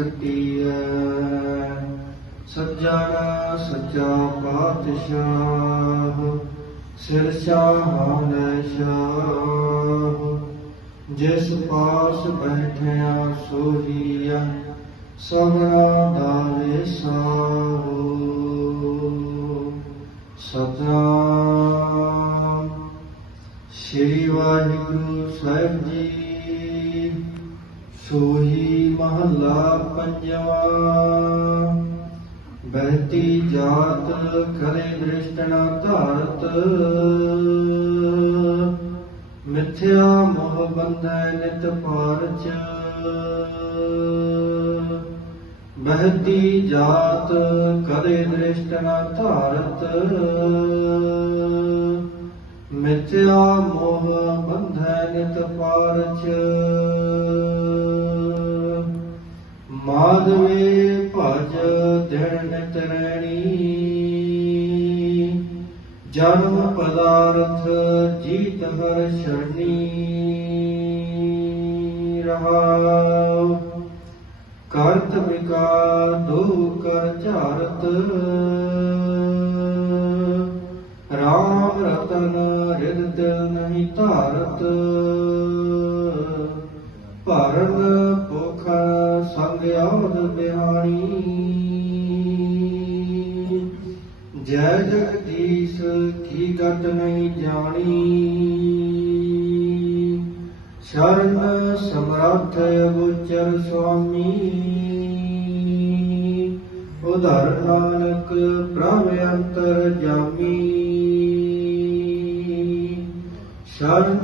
ਖਟਿਆ ਸੱਜਣ ਸੱਚਾ ਪਾਤਸ਼ਾਹ ਸਿਰ ਸ਼ਾਹਨ ਸ਼ਾਹ ਜਿਸ ਪਾਸ ਬੈਠਿਆ ਸੋਹੀਆ ਸਭਨਾ ਦਾ ਵੇਸਾ ਸਤਨਾਮ ਸ੍ਰੀ ਵਾਹਿਗੁਰੂ ਸਾਹਿਬ ਜੀ ਸੋਹੀ ਮਹੱਲਾ ਪੰਜਵਾ ਬਹਿਤੀ ਜਾਤ ਖਰੇ ਦ੍ਰਿਸ਼ਟਣਾ ਧਾਰਤ ਮਿਥਿਆ ਮੋਹ ਬੰਧੈ ਨਿਤ ਪਾਰਚ ਬਹਿਤੀ ਜਾਤ ਕਦੇ ਦ੍ਰਿਸ਼ਟਨਾ ਧਾਰਤ ਮਿਥਿਆ ਮੋਹ ਬੰਧੈ ਨਿਤ ਪਾਰਚ ਵੇ ਭਜ ਦਿਨ ਨਿਤ ਰਹਿਣੀ ਜਨਮ ਪਦਾਰਥ ਜੀਤ ਹਰ ਸ਼ਰਣੀ ਰਹਾਉ ਕਰਤ ਵਿਕਾਰ ਦੋ ਕਰ ਝਾਰਤ ਰਾਮ ਰਤਨ ਰਿਦ ਦਿਲ ਨਹੀਂ ਧਾਰਤ ਭਰਨ ਗਿਆਨ ਬਿਹਾਣੀ ਜੈ ਜਗਦੀਸ਼ ਕੀ ਗਤ ਨਹੀਂ ਜਾਣੀ ਸ਼ਰਨ ਸਮਰੱਥ ਅਗੋਚਰ ਸੁਆਮੀ ਉਧਰ ਨਾਨਕ ਪ੍ਰਭ ਅੰਤਰ ਜਾਮੀ ਸ਼ਰਨ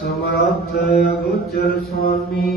ਸਮਰੱਥ ਅਗੋਚਰ ਸੁਆਮੀ